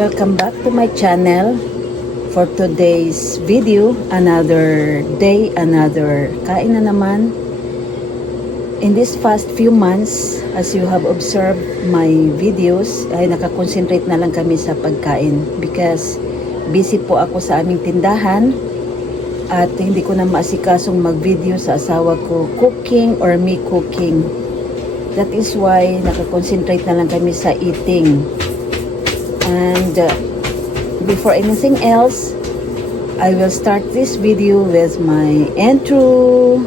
Welcome back to my channel. For today's video, another day, another kain na naman. In this past few months, as you have observed my videos, ay nakakonsentrate na lang kami sa pagkain because busy po ako sa aming tindahan at hindi ko na maasikasong mag-video sa asawa ko cooking or me cooking. That is why nakakonsentrate na lang kami sa eating. And before anything else, I will start this video with my intro.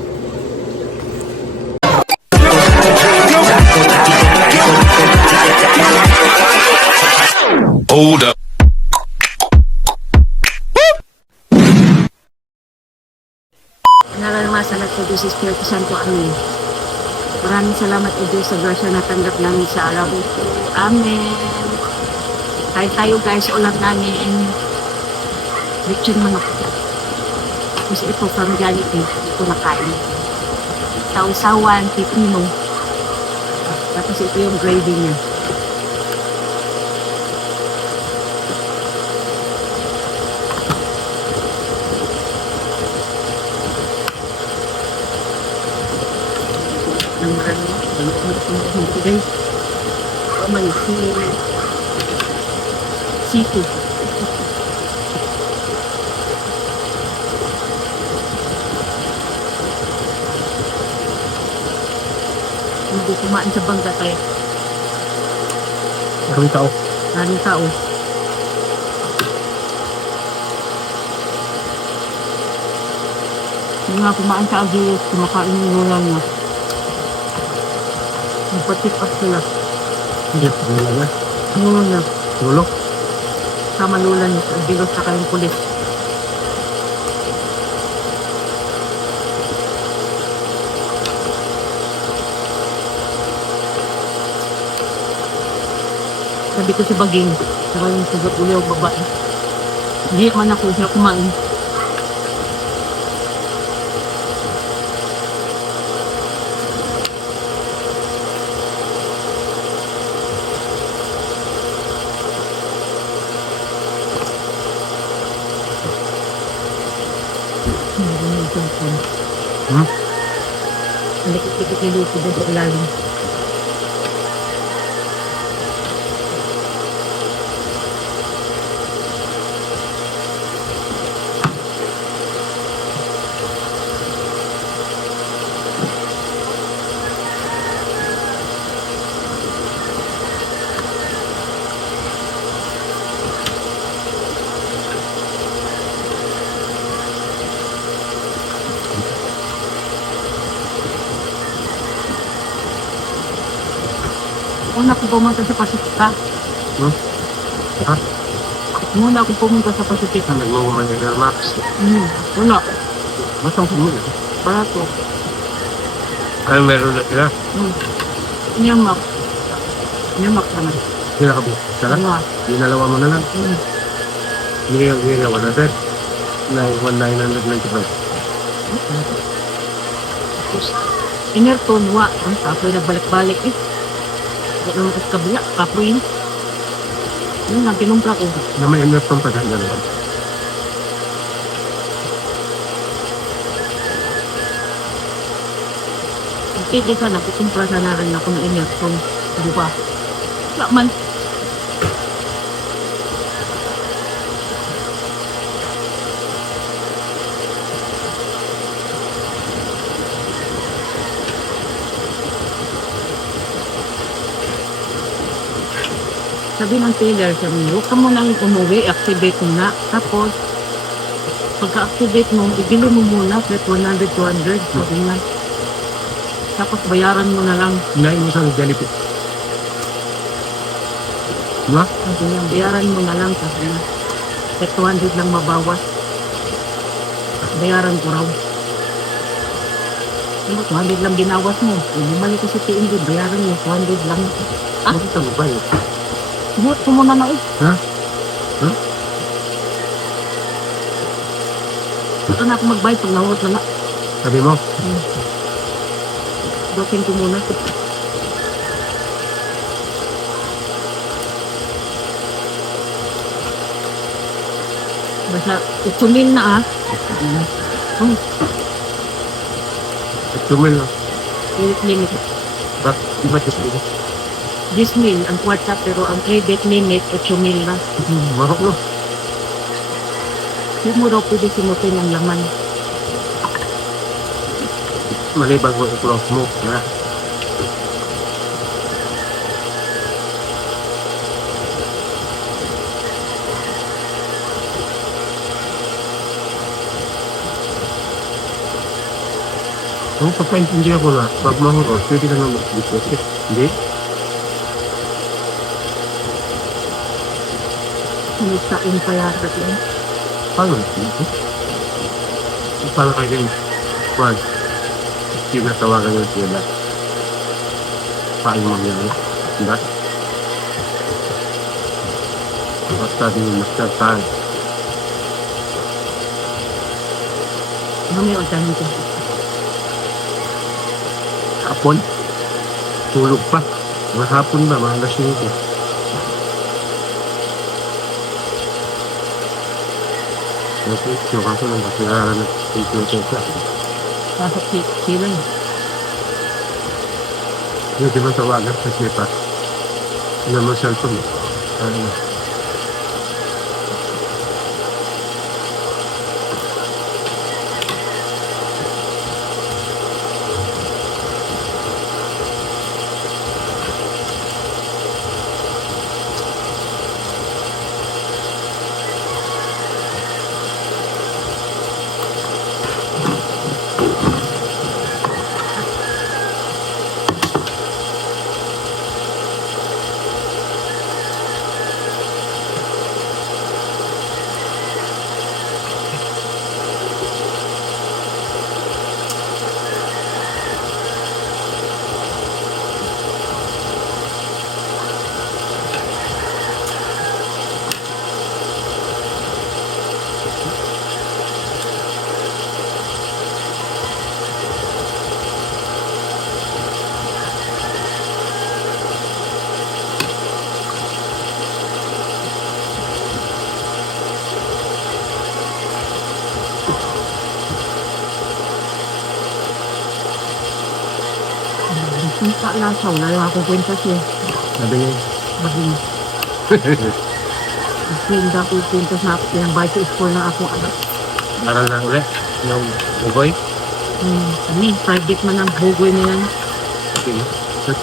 Hold up. Naranasan at sa Diyos Espiritu Santo. Amen. Maraming salamat o Diyos sa grasya na tanggap namin sa araw ito. Amen. Kahit tayo guys, ulam namin lechon manok. Kasi ito, familiarity, ito nakain. Sausawan, pipino. Tapos ito yung gravy niya. Ang marami. Guys, may seafood. Hindi kumain sa bangga tayo. Maraming tao. Maraming tao. Yung nga kumain sa agilot, kumakain yung lulan niya. Nagpa-tip up sila. Hindi, wala na. Lulan niya. Tulog. Sama lulan niya sa agilot sa kayong pulis. Sabi ko si Baging, saka yung sagot uliw babae. Hindi man ako siya kumain. Ang likit-likit ni Lucy doon sa ilalim. Una ako pumunta sa Pasifika. Ha? Muna ako pumunta sa Pasifika. Nagmumang ng Max. Wala. Masang pumunta. Barato. Ay, meron na sila. Nyamak. Nyamak naman. Hindi nakabuk. Sala? Wala. Dinalawa mo na lang. Hindi yung ginawa na sir. 1,995. Tapos, inerton, wa. Ang tapoy nagbalik-balik eh. Wala naman kasi kabila. Kapoy yun. Yun nga, pinumpra ko. Na may inerton pa dyan dalawa. Hindi ka na, kukumpra na rin ako ng inerton. Di ba? Wala man. Sabi ng tailor sa mga, huwag ka mo nang umuwi, activate mo na. Tapos, pagka-activate mo, ibili mo muna, flat 100, 200, sabi nga. Tapos, bayaran mo na lang. Hinahin mo sa Jollibee. Diba? Sabi nga, bayaran mo na lang, sabi nga. Flat 200 lang mabawas. Bayaran ko raw. Ano, 200 lang binawas mo. Bumalik ko sa TND, bayaran mo, 200 lang. Bakit ang ba yun? Buhat ko muna na eh. Ha? Ha? Ito na ako mag-buy pag nahulot na na. Sabi mo? Dokin ko muna. Basta, itumin na ah. Oh, Ito mo lang. limit. Bak, iba ito sila. 10,000 ang kwarta pero ang credit limit 8,000 lang. Marok no. Hindi mo raw pwede simutin ang laman. Maliban ko i-close mo. Na. Kung pagkaintindihan ko na, pag mahurot, pwede ka na mag-deposit. Hindi? Sinisain pa yata yun. Paano? Paano kayo din? Wag. Tinatawagan yung sila. Paano mangyari? Diba? Basta din master tayo. Ano may alternative? Hapon? Tulog pa. Mga hapon ba? Mga alas 5. Okay, yung kaso lang kasi nararamit yung check ka. Pasok sila eh. Yung di man tawagan kasi pa. Ano naman cellphone eh. Ano? Ang lasaw na lang ako kwenta siya. Sabi niya, Maging hindi ako kwenta sa yung bike to school na ako anak. aral na ulit. Yung ugoy. Kami, private man ang bugoy na yan. Sige.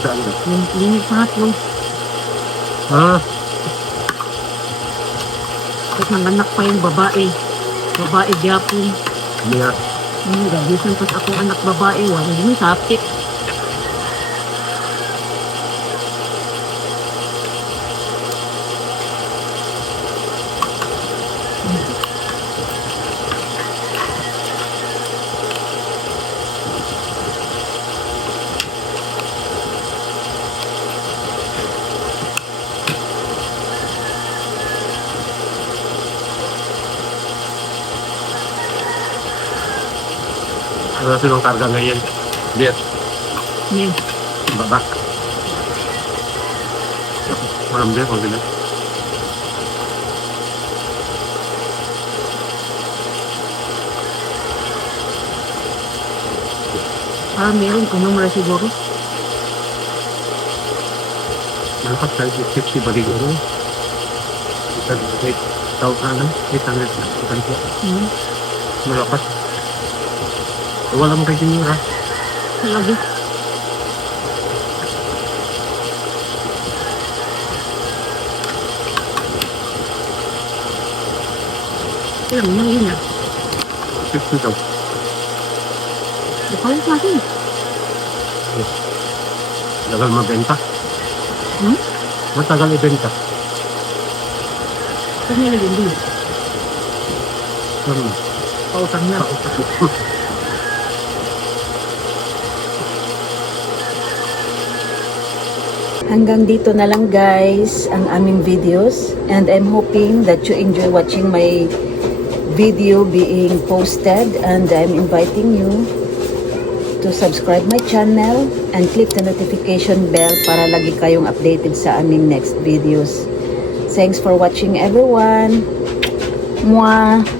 Saan ka? Yung limit pangatlo. Ah, At nanganak pa yung babae. Babae gyapon. niya. Gabisan pas akong anak babae. Wala mo sapit. Ano silang karga ngayon? Biat. Yan. Babak. Malam dia kalau bilang. Meron kung numero siguro. Dapat saya tip si bagi guru. Kita tahu kan? Kita lihat kan dia melapas. Wala mo kayo dinura. Lagi. Alam mo yun na. 50 daw. Bukal sa akin. Tagal mabenta. Hmm? Matagal ibenta. Ito nila yun din. Pautang na. Hanggang dito na lang guys ang aming videos, and I'm hoping that you enjoy watching my video being posted, and I'm inviting you to subscribe my channel and click the notification bell para lagi kayong updated sa aming next videos. Thanks for watching everyone. Mwah.